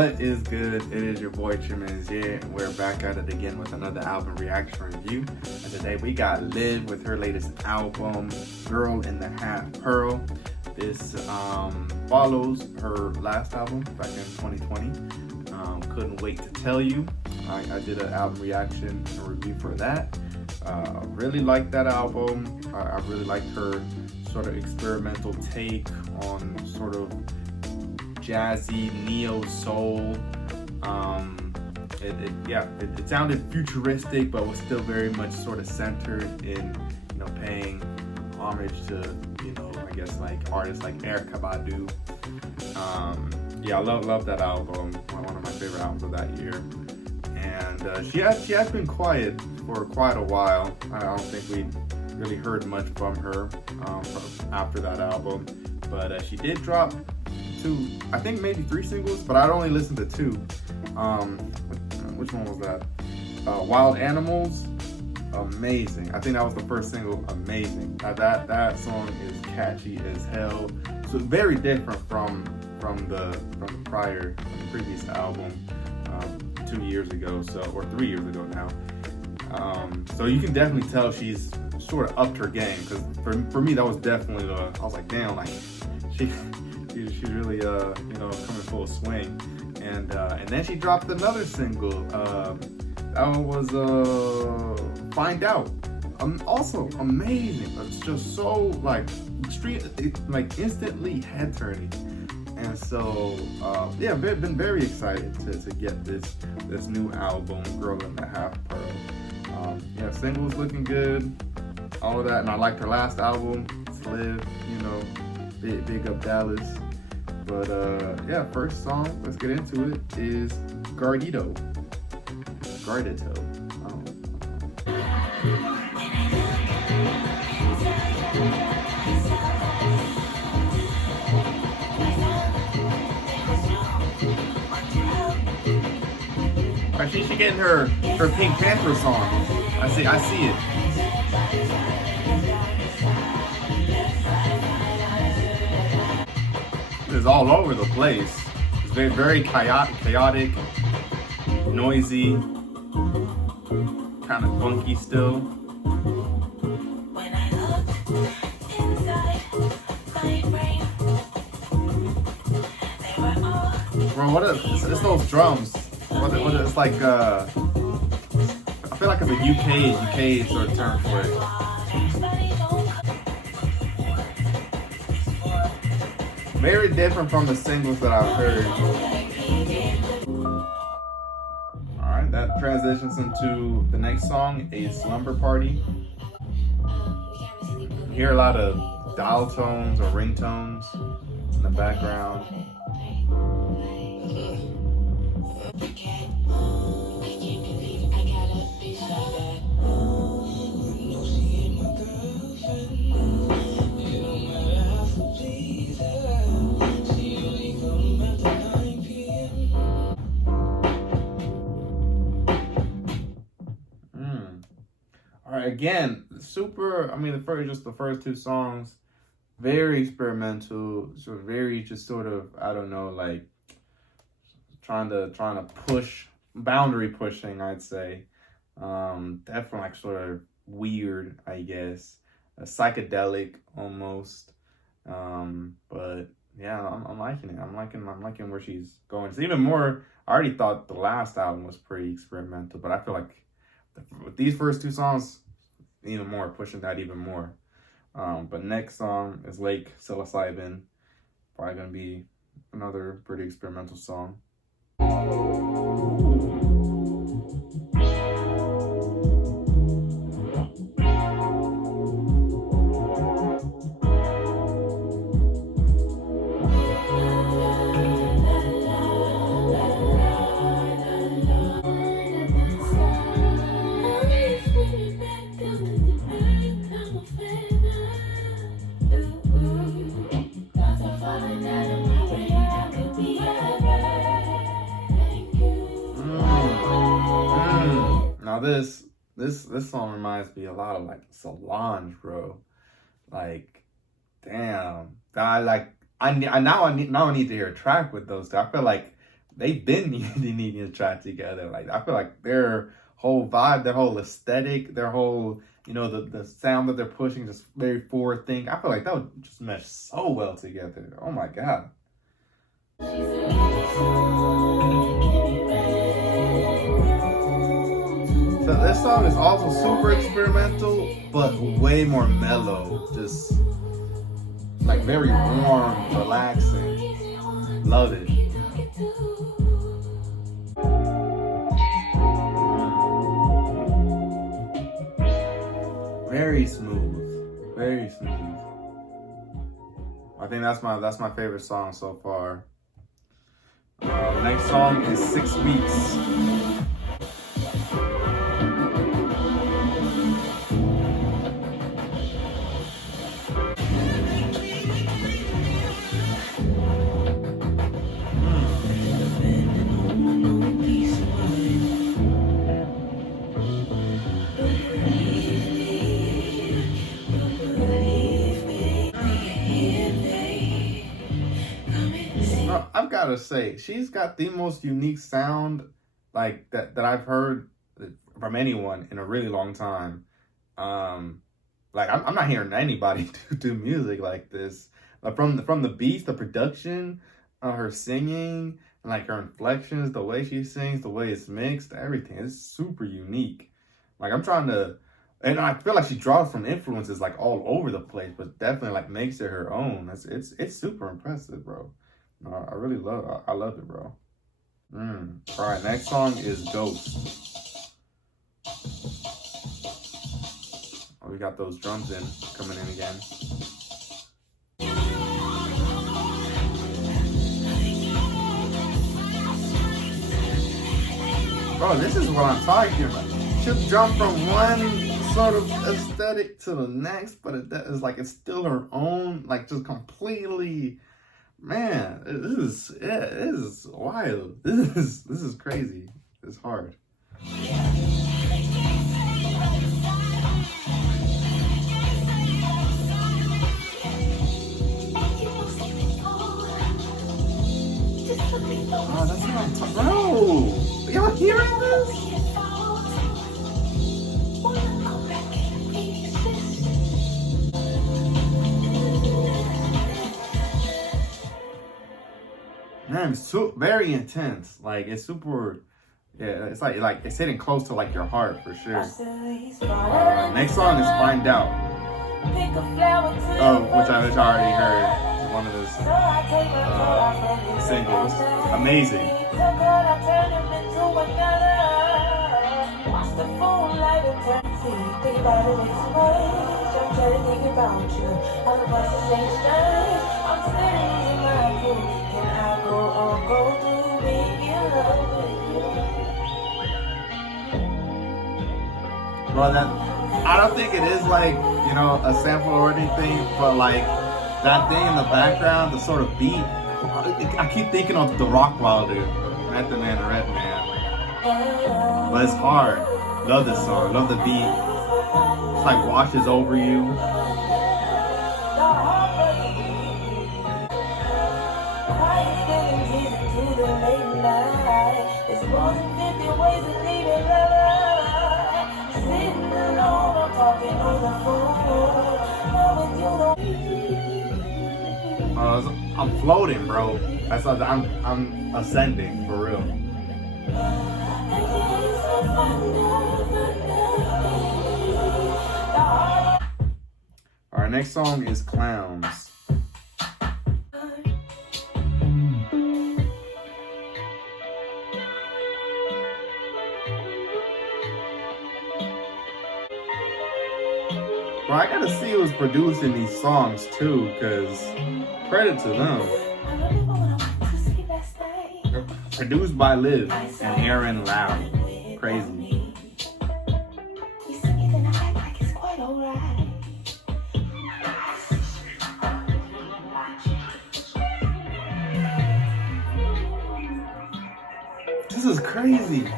What is good? It is your boy Chimenzie. We're back at it again with another album reaction review. And today we got Liv with her latest album, Girl in the Half Pearl. This follows her last album back in 2020. Couldn't Wait to Tell You. I did an album reaction and review for that. Really liked that album. I really liked her sort of experimental take on sort of jazzy neo soul. It sounded futuristic, but was still very much sort of centered in, paying homage to, I guess like artists like Erykah Badu. I love that album. One of my favorite albums of that year. And she has been quiet for quite a while. I don't think we really heard much from her after that album, but she did drop two, I think maybe 3 singles, but I'd only listened to 2. Which one was that? Wild Animals, amazing. I think that was the first single, amazing. That song is catchy as hell. So very different from the previous album 2 years ago, or 3 years ago now. So you can definitely tell she's sort of upped her game, because for me that was definitely I was like, damn, like she's really coming full swing. And then she dropped another single. That one was Find Out. Also amazing. It's just so like instantly head turning. And so been very excited to get this new album, Girl in the Half Pearl. Singles looking good, all of that, and I liked her last album, it's Liv, big up Dallas. But first song, let's get into it, is Gardetto. She getting her Pink Panther song. I see it. It's all over the place. It's very chaotic, noisy, kind of funky still. Bro, it's those drums. It's like I feel like it's a UK sort of term for it. Very different from the singles that I've heard. Alright, that transitions into the next song, a Slumber Party. You hear a lot of dial tones or ringtones in the background. Again, super. I mean, the first 2 songs, very experimental, sort of I don't know, like trying to push, boundary pushing, I'd say. Definitely like sort of weird, I guess, psychedelic almost. But yeah, I'm liking it. I'm liking where she's going. It's even more. I already thought the last album was pretty experimental, but I feel like with these first 2 songs, even more, pushing that even more. But next song is Lake Psilocybin. Probably gonna be another pretty experimental song. This song reminds me a lot of like Solange, bro. Like, damn, I need to hear a track with those two. I feel like they've been needing to try together. Like I feel like their whole vibe, their whole aesthetic, their whole, you know, the sound that they're pushing, just very forward think. I feel like that would just mesh so well together. Oh my god. So this song is also super experimental, but way more mellow. Just like very warm, relaxing. Love it. Very smooth. Very smooth. I think that's my favorite song so far. The next song is 6 Weeks. I've got to say, she's got the most unique sound like that I've heard from anyone in a really long time. Like I'm not hearing anybody do music like this. Like from the beats, the production, her singing, and like her inflections, the way she sings, the way it's mixed, everything is super unique. Like I'm trying to, and I feel like she draws from influences like all over the place, but definitely like makes it her own. It's super impressive, bro. No, I love it, bro. All right, next song is Ghost. Oh, we got those drums coming in again. Bro, this is what I'm talking about. She'll jump from one sort of aesthetic to the next, but it's still her own, like just completely. Man, this is wild. This is crazy. It's hard. Oh, that's what I'm talking. Bro, y'all hearing this? Man, it's very intense. Like it's super. Yeah, it's like it's hitting close to like your heart for sure. Next song is Find Out. Oh, which I already heard. One of those singles. Amazing. Well, I don't think it is like, you know, a sample or anything, but like that thing in the background, the sort of beat, I keep thinking of the Rockwilder, Method Man and Redman. But it's hard. Love this song, love the beat. It's like washes over you. I'm floating, bro. That's what I'm ascending for real. Our next song is Clowns. Bro, I gotta see who's producing these songs too, cause credit to them. Produced by Liv and Aaron Lau. Crazy. This is crazy.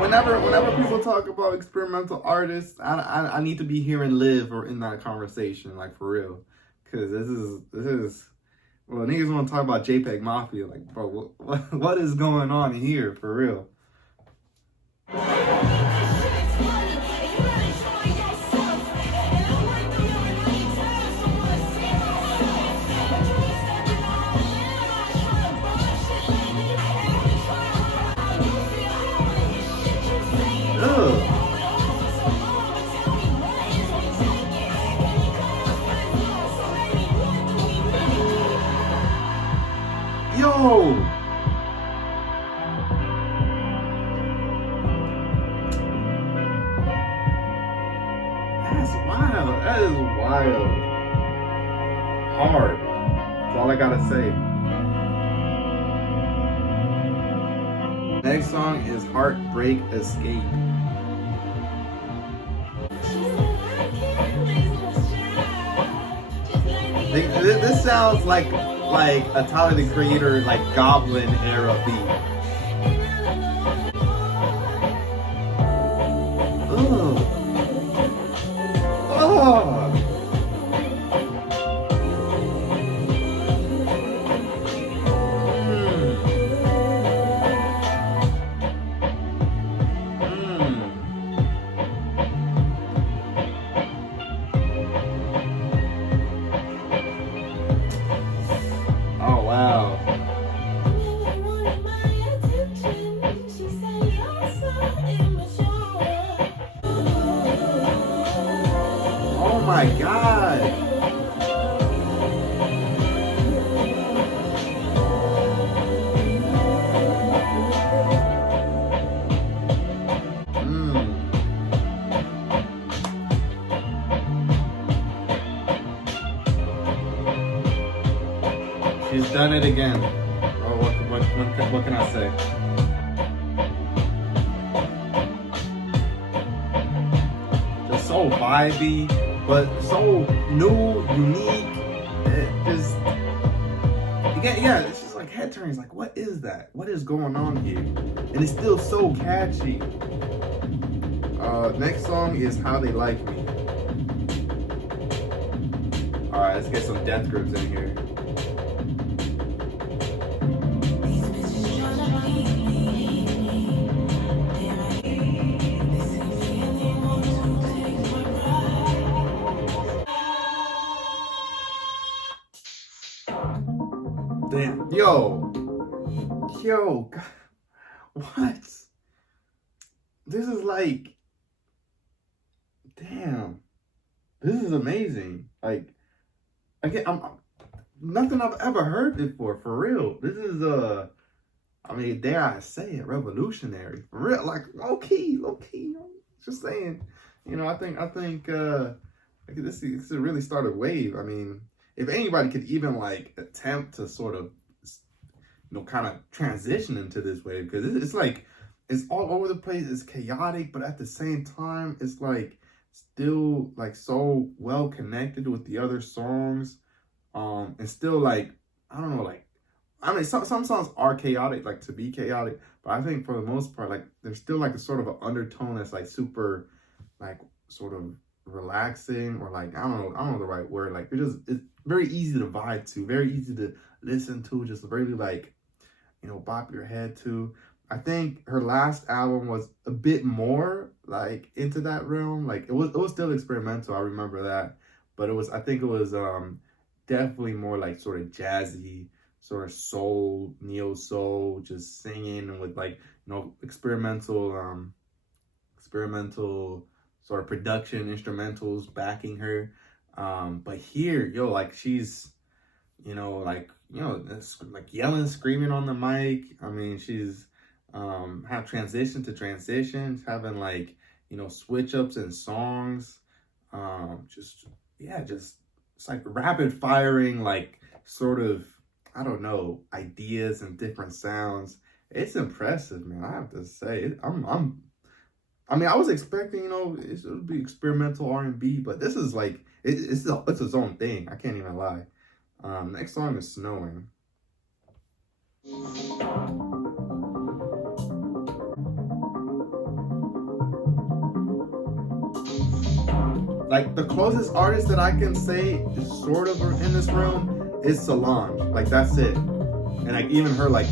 Whenever people talk about experimental artists, I need to be hearing Liv or in that conversation, like for real, Cause this is well, niggas want to talk about JPEG Mafia, like, bro, what is going on here for real? Ugh. Yo! That's wild. That is wild. Hard. That's all I gotta say. Next song is Heartbreak Escape. This sounds like a Tyler the Creator, like Goblin era beat. Ugh. Oh. Oh wow. Oh my God. She's done it again. Oh, what can I say? Just so vibey, but so new, unique. It's just like head turns. Like, what is that? What is going on here? And it's still so catchy. Next song is How They Like Me. All right, let's get some death grips in here. Damn. Yo, God. What? This is like, damn. This is amazing. Like, again, I'm nothing I've ever heard before, for real. This is I mean, dare I say it, revolutionary, for real. Like, low key. Just saying. You know, I think this really started a wave. I mean, if anybody could even like attempt to sort of, kind of transition into this wave, because it's like, it's all over the place. It's chaotic, but at the same time, it's like still like so well connected with the other songs. And still like, I don't know, like, I mean, some songs are chaotic, like to be chaotic, but I think for the most part, like, there's still like a sort of an undertone that's like super, like, sort of relaxing, or like, I don't know the right word. Like, it's very easy to vibe to, very easy to listen to, just really like, bop your head to. I think her last album was a bit more like into that realm. Like, it was still experimental, I remember that, but I think it was definitely more like sort of jazzy, sort of soul, neo soul, just singing with like, experimental sort of production instrumentals backing her. But here, like, she's, like yelling, screaming on the mic. I mean, she's have transition to transitions, having like, switch ups in songs. Just it's like rapid firing, like, sort of, I don't know, ideas and different sounds. It's impressive, man. I have to say, I mean, I was expecting, it would be experimental R&B, but this is like, it's its own thing. I can't even lie. Next song is Snowing. Like the closest artist that I can say is sort of in this realm is Solange. Like that's it. And like even her, like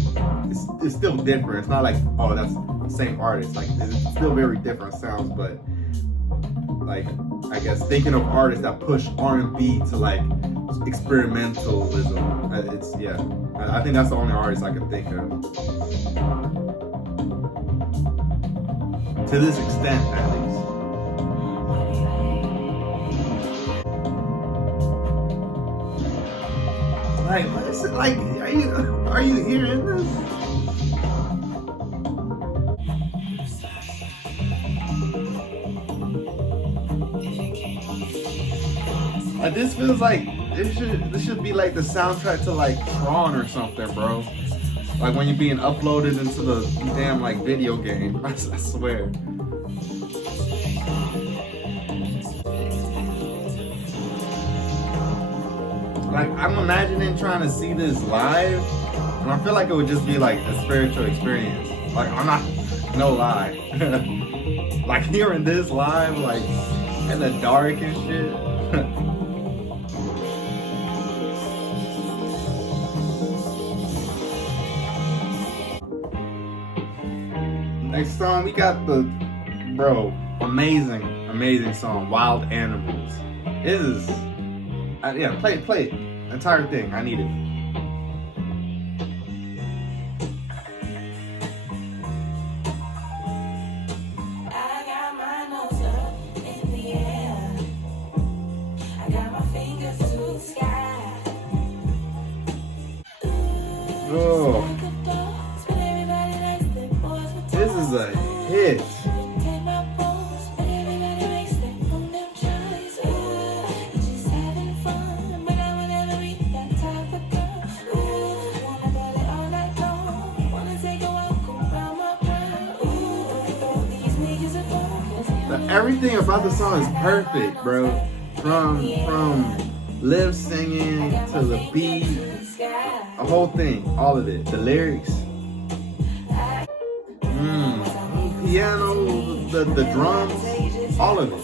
it's still different. It's not like, oh, that's the same artist. Like it's still very different sounds. But like I guess thinking of artists that push R&B to like experimentalism, it's I think that's the only artist I can think of. To this extent, at least. Like, what is it like? Are you hearing this? Like, this feels like this should be like the soundtrack to like Tron or something, bro. Like when you're being uploaded into the damn like video game. I swear. Like I'm imagining trying to see this live, and I feel like it would just be like a spiritual experience. Like I'm not, no lie. Like hearing this live, like in the dark and shit. Next song, we got the amazing song, Wild Animals. This is, play it, entire thing. I need it. I got my nose up in the air. I got my fingers to the sky. Oh. This is a hit. Everything about the song is perfect, bro. From Liv singing to the beat, the whole thing, all of it, the lyrics. Piano, the drums, all of it.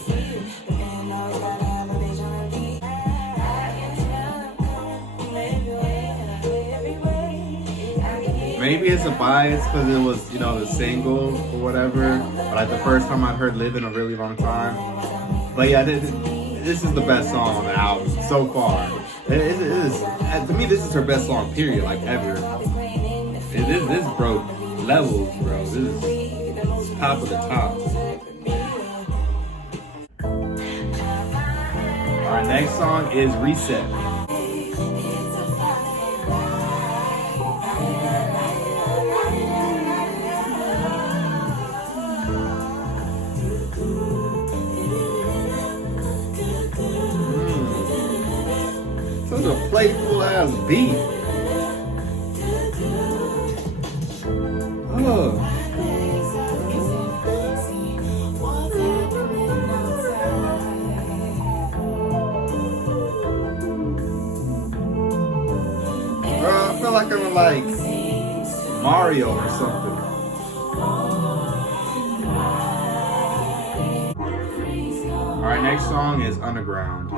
Maybe it's a bias because it was, the single or whatever. But like the first time I heard Liv in a really long time. But yeah, this is the best song on the album so far. It is, to me, this is her best song, period, like ever. This broke levels, bro. This is top of the top. Our next song is Reset. Such a playful ass beat. Oh. I feel like I'm like Mario or something. Alright, next song is Underground.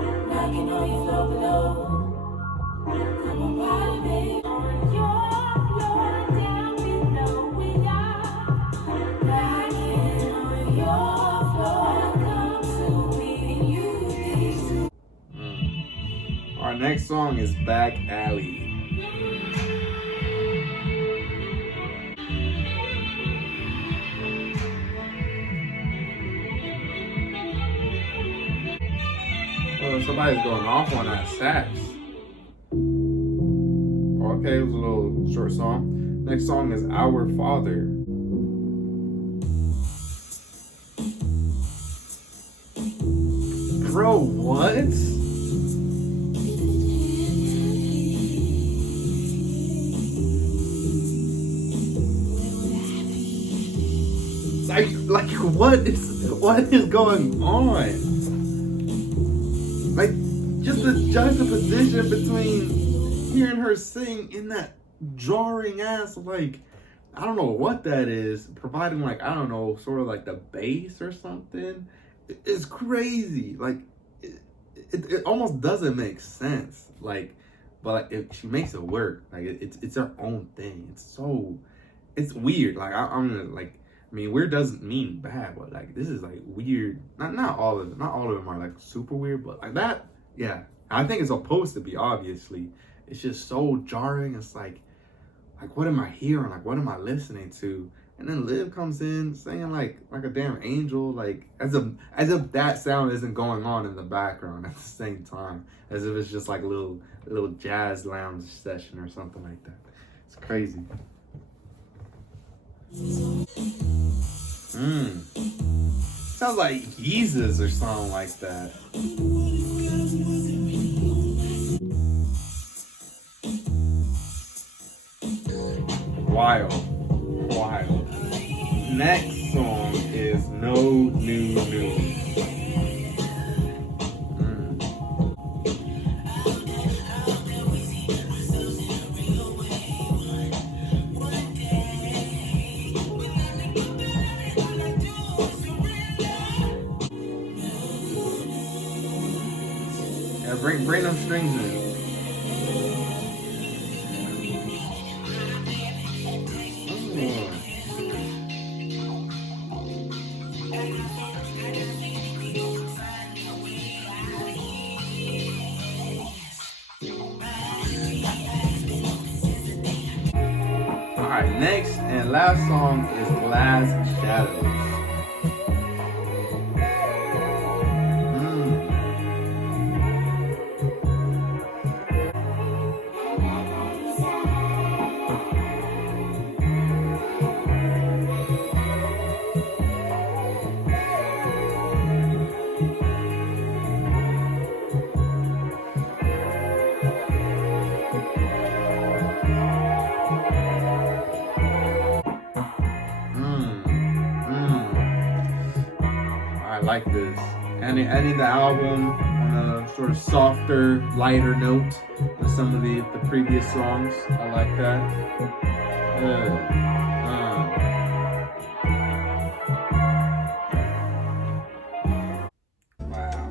Our next song is Back Alley. Oh, somebody's going off on that sax. Okay, it was a little short song. Next song is Our Father. Bro, what? Like what is going on? Like just the juxtaposition between hearing her sing in that jarring ass, like I don't know what that is, providing like I don't know, sort of like the bass or something. It's crazy. Like it almost doesn't make sense. Like, but she makes it work. Like it's her own thing. It's weird. Like I'm gonna like. I mean, weird doesn't mean bad, but like this is like weird. Not all of them are like super weird, but like that, yeah. I think it's supposed to be, obviously. It's just so jarring. It's like what am I hearing? Like what am I listening to? And then Liv comes in saying like a damn angel, like as if that sound isn't going on in the background at the same time, as if it's just like a little jazz lounge session or something like that. It's crazy. Sounds like Jesus or something like that. Wild. Next song is No New News. Yeah, bring them strings in. Alright, next and last song is Glass Shadows. I like this. Ending the album on a sort of softer, lighter note than some of the previous songs. I like that. Wow.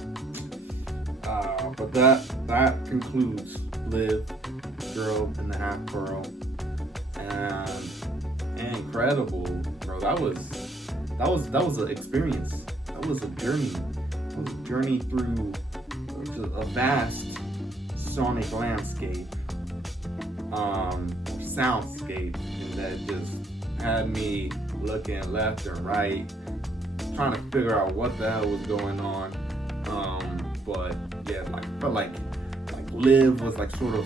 But that concludes Liv, Girl in the Half Pearl, and incredible, bro. That was an experience. That was a journey. It was a journey through a vast sonic landscape, soundscape, and that just had me looking left and right, trying to figure out what the hell was going on. But yeah, felt like Liv was like sort of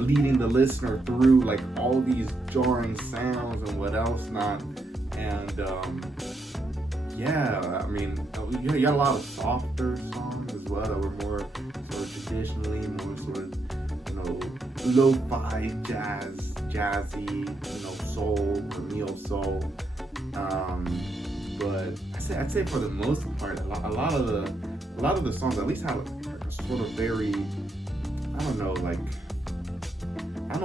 leading the listener through like all these jarring sounds and what else not. And yeah, I mean, you got a lot of softer songs as well that were more sort of traditionally, more sort of, lo-fi jazzy, soul or neo-soul. But I'd say for the most part, a lot of the songs at least have like a sort of very, I don't know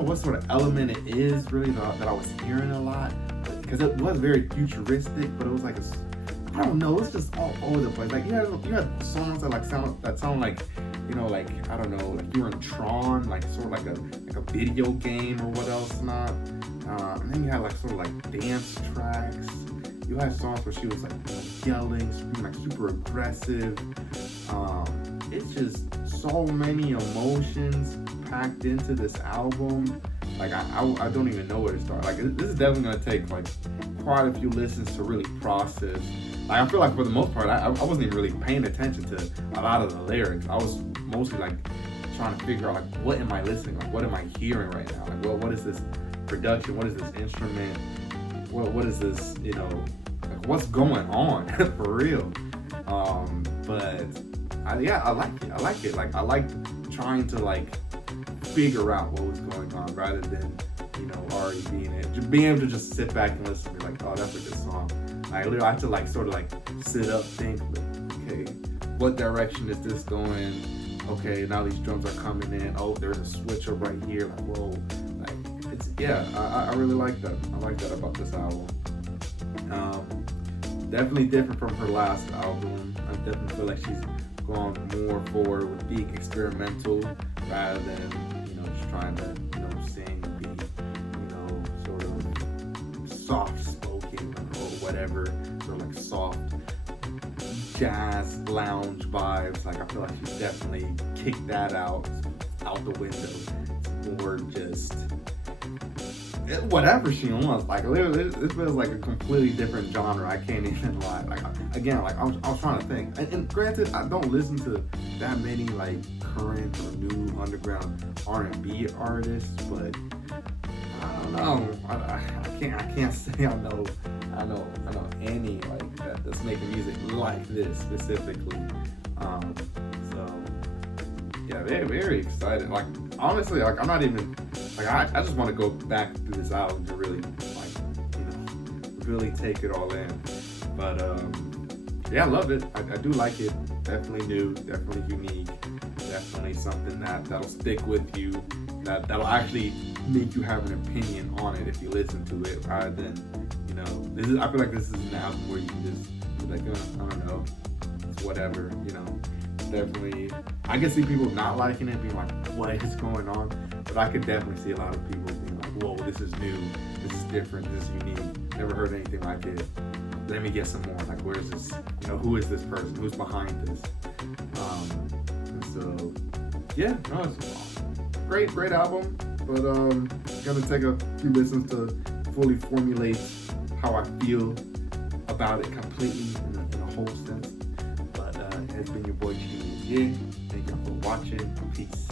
what sort of element it is really that I was hearing a lot, because it was very futuristic, but it was like I don't know, it's just all over the place. Like you had songs that sound like, I don't know, like you were in Tron, like sort of like a video game or what else not. And then you had like sort of like dance tracks. You had songs where she was like yelling, screaming, like super aggressive. It's just so many emotions packed into this album. Like I don't even know where to start. Like this is definitely gonna take like quite a few listens to really process. Like I feel like for the most part, I wasn't even really paying attention to a lot of the lyrics. I was mostly like trying to figure out like what am I listening, like what am I hearing right now? Like what is this production? What is this instrument? What is this? Like what's going on for real? But I like it. Like I like trying to like figure out what was going on rather than already being able to just sit back and listen and be like, oh, that's a good song. I had to like sort of like sit up, think, okay, what direction is this going? Okay, now these drums are coming in. Oh, there's a switcher right here. Like, whoa, like it's I really like that. I like that about this album. Definitely different from her last album. I definitely feel like she's gone more forward with being experimental rather than, just trying to, sing and be, sort of soft spoken or whatever, sort of like soft jazz lounge vibes. Like, I feel like she definitely kicked that out the window. It's more just whatever she wants. Like, literally, this feels like a completely different genre. I can't even lie. Like, again, like I was trying to think. And granted, I don't listen to that many like current or new underground R&B artists, but I don't know. I can't say I know any like that's making music like this specifically. So yeah, very, very excited. Like, honestly, like I'm not even like I just want to go back through this album to really like really take it all in. But yeah, I love it. I do like it. Definitely new, definitely unique, definitely something that'll stick with you. That'll actually make you have an opinion on it if you listen to it, rather than I feel like this is an album where you can just be like, I don't know, it's whatever, Definitely, I can see people not liking it, being like, what is going on? But I could definitely see a lot of people being like, whoa, this is new, this is different, this is unique, never heard anything like it. Let me get some more. Like, where's this? Who is this person? Who's behind this? And so, yeah, no, it's a great album. But gonna take a few listens to fully formulate how I feel about it completely in a whole sense. But it's been your boy G. Thank you for watching. Peace.